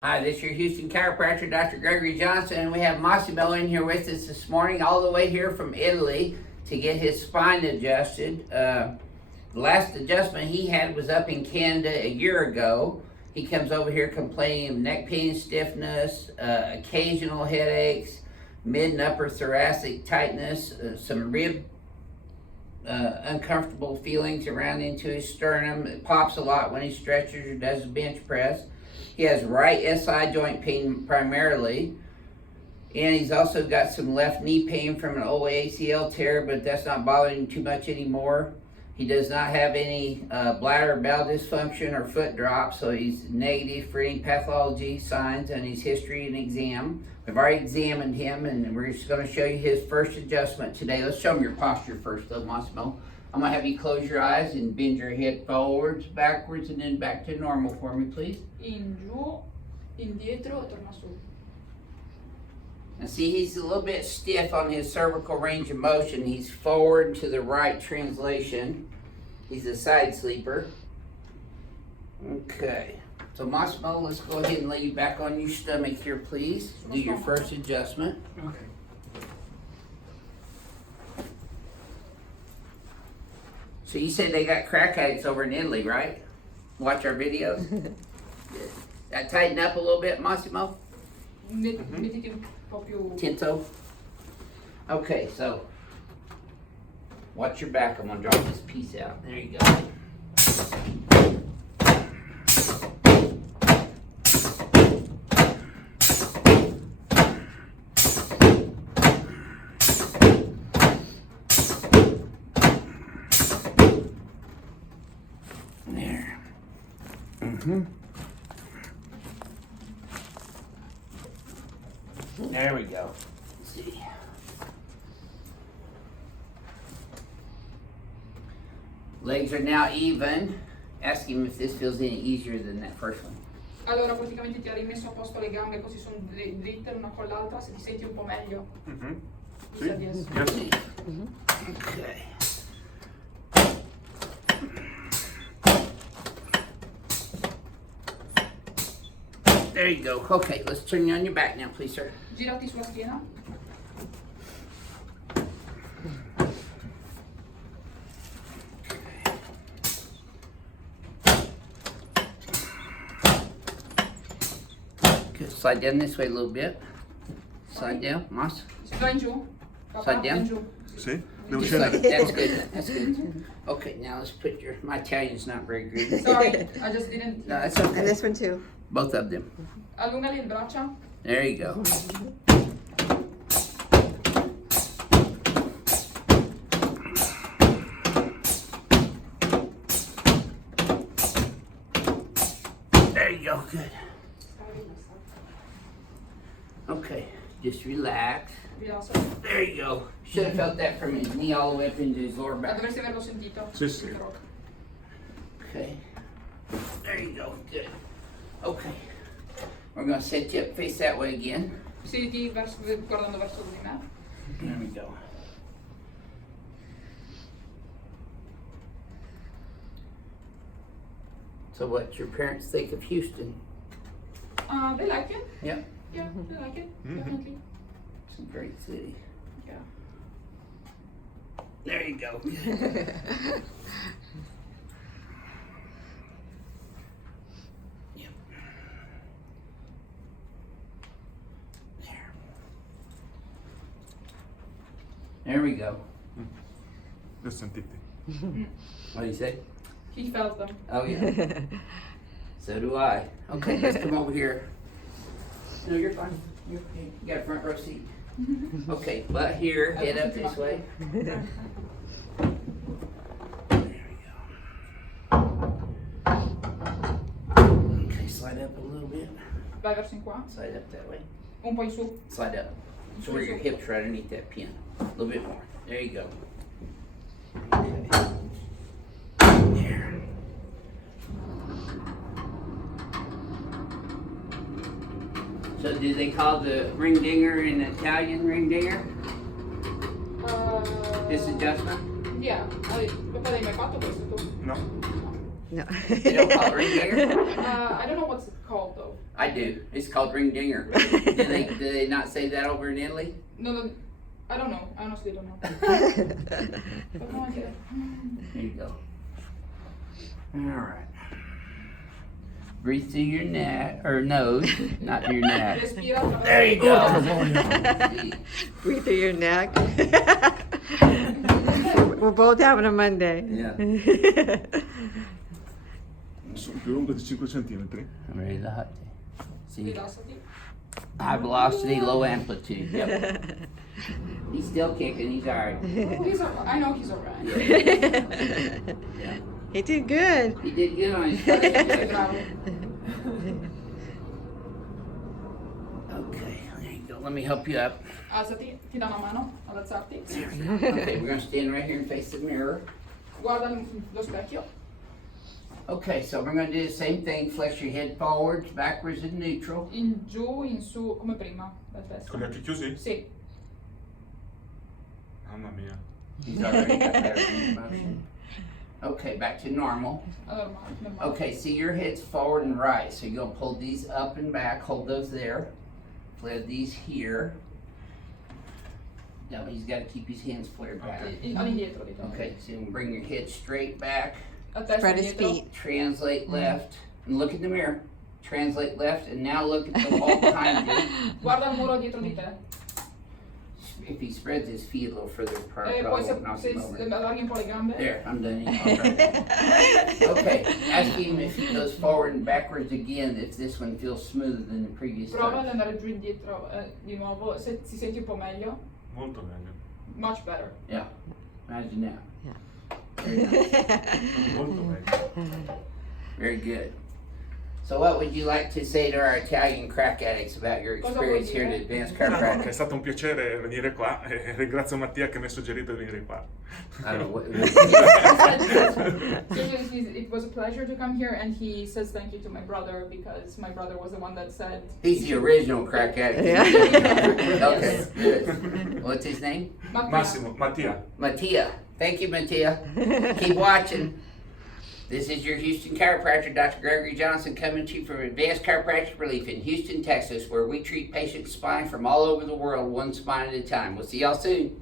Hi, this is your Houston chiropractor, Dr. Gregory Johnson, and we have Massimo in here with us this morning, all the way here from Italy to get his spine adjusted. The last adjustment he had was up in Canada a year ago. He comes over here complaining of neck pain, stiffness, occasional headaches, mid and upper thoracic tightness, some rib uncomfortable feelings around into his sternum. It pops a lot when he stretches or does a bench press. He has right SI joint pain primarily, and he's also got some left knee pain from an old ACL tear, but that's not bothering him too much anymore. He does not have any bladder or bowel dysfunction or foot drop, so he's negative for any pathology signs on his history and exam. We've already examined him, and we're just going to show you his first adjustment today. Let's show him your posture first, though, Massimo. I'm going to have you close your eyes and bend your head forwards, backwards, and then back to normal for me, please. In giù, indietro, torna su. Now see, he's a little bit stiff on his cervical range of motion. He's forward to the right translation. He's a side sleeper. Okay. So Massimo, let's go ahead and lay you back on your stomach here, please. Do your first adjustment. Okay. So you said they got crack addicts over in Italy, right? Watch our videos. That tighten up a little bit, Massimo? Mettiti un po' più. Tinto. Okay, so watch your back. I'm gonna drop this piece out. There you go. There. There we go. Let's see. Legs are now even. Ask him if this feels any easier than that first one. Allora praticamente ti ha rimesso a posto le gambe così sono dritte l'una con l'altra, se ti senti un po' meglio. Sì. Yes. Okay. There you go. Okay, let's turn you on your back now, please, sir. Girati sulla schiena. Good. Slide down this way a little bit. Slide down, Moss. Vai in giù. Papà, Slide down. in giù. Sì? Devo Just like, scendere? that's good. That's good. Okay, now let's put your. My Italian's not very good. Sorry, I just didn't. No, that's And okay. this one too. Both of them. Allunga le braccia. There you go. There you go. Good. Okay, just relax. Rilassa. There you go. Should have felt that from his knee all the way up into his lower Ma back. dovresti averlo sentito. Sì, sì. Però. Okay. There you go. Good. Okay. We're gonna set you up face that way again. Siediti guardando verso di me. There we go. So what your parents think of Houston? They like it. Yep. Yeah, they like it. Definitely. It's a great city. Yeah. There you go. Yep. There. There we go. L'ho sentiti. What do you say? He felt them. Oh yeah. So do I. Okay, let's come over here. No, you're fine. You're okay. You got a front row seat. Okay, butt here, head up this way. There we go. Okay, slide up a little bit. Vai verso in qua. Slide up that way. Un po' in su. Slide up. So where your hips right underneath that pin. A little bit more. There you go. Okay. There. So do they call the ring dinger an Italian ring dinger? This adjustment? Yeah. Papà l'hai mai fatto questo tu? No? No. You don't call it ring dinger? I don't know what's it called though. I do. It's called ring dinger. Do they not say that over in Italy? No, I don't know. I honestly don't know. But no idea. There you go. All right. Breathe through your neck, or nose, not through your neck. Respira attraverso There you go. Breathe through your neck. We're both having a Monday. Yeah. Sono più lungo di 5 centimetri. I'm ready to hot day. See, Rilassati. high velocity, low amplitude. Yep. He's still kicking. He's all right. Oh, he's alright. I know he's alright. Yeah. He did good. He did good on his first Sei day. bravo. Okay, there you go. Let me help you up. Alzati, ti dà una mano ad alzarti. Okay, we're gonna stand right here and face the mirror. Guarda lo specchio. Okay, so we're gonna do the same thing. Flex your head forwards, backwards, and neutral. In giù, in su, come prima. La testa. Con gli occhi chiusi? Sì. Mamma mia. He's already got that range of motion. Okay, back to normal. Normale. Okay, see your head's forward and right, so you're gonna pull these up and back, hold those there. Flare these here. Now he's gotta keep his hands flared back. All'indietro, diciamo. Okay, so you bring your head straight back, A testa Spread his indietro. feet. translate left, and look in the mirror. Translate left, and now look at the wall behind you. Guarda il muro dietro di te. If he spreads his feet a little further apart, E poi probably se, won't knock se him over. allarghi un po' le gambe. There, I'm done. Okay, ask him if he goes forward and backwards again, if this one feels smoother than the previous Prova ad time. andare giù e indietro di nuovo. Se ti senti un po' meglio. Molto meglio. Much better. Yeah, imagine that. Yeah. Very nice. Molto meglio. Very good. So what would you like to say to our Italian crack addicts about your Cosa vuoi experience here at dire? Advanced È Chiropractic? stato un piacere venire qua e ringrazio Mattia che mi ha suggerito di venire qua. I don't know what. It was a pleasure to come here, and he says thank you to my brother because my brother was the one that said. He's the original crack addict. Yeah. Okay, good. What's his name? Massimo, Mattia. Mattia. Thank you, Mattia. Keep watching. This is your Houston chiropractor, Dr. Gregory Johnson, coming to you from Advanced Chiropractic Relief in Houston, Texas, where we treat patients' spine from all over the world, one spine at a time. We'll see y'all soon.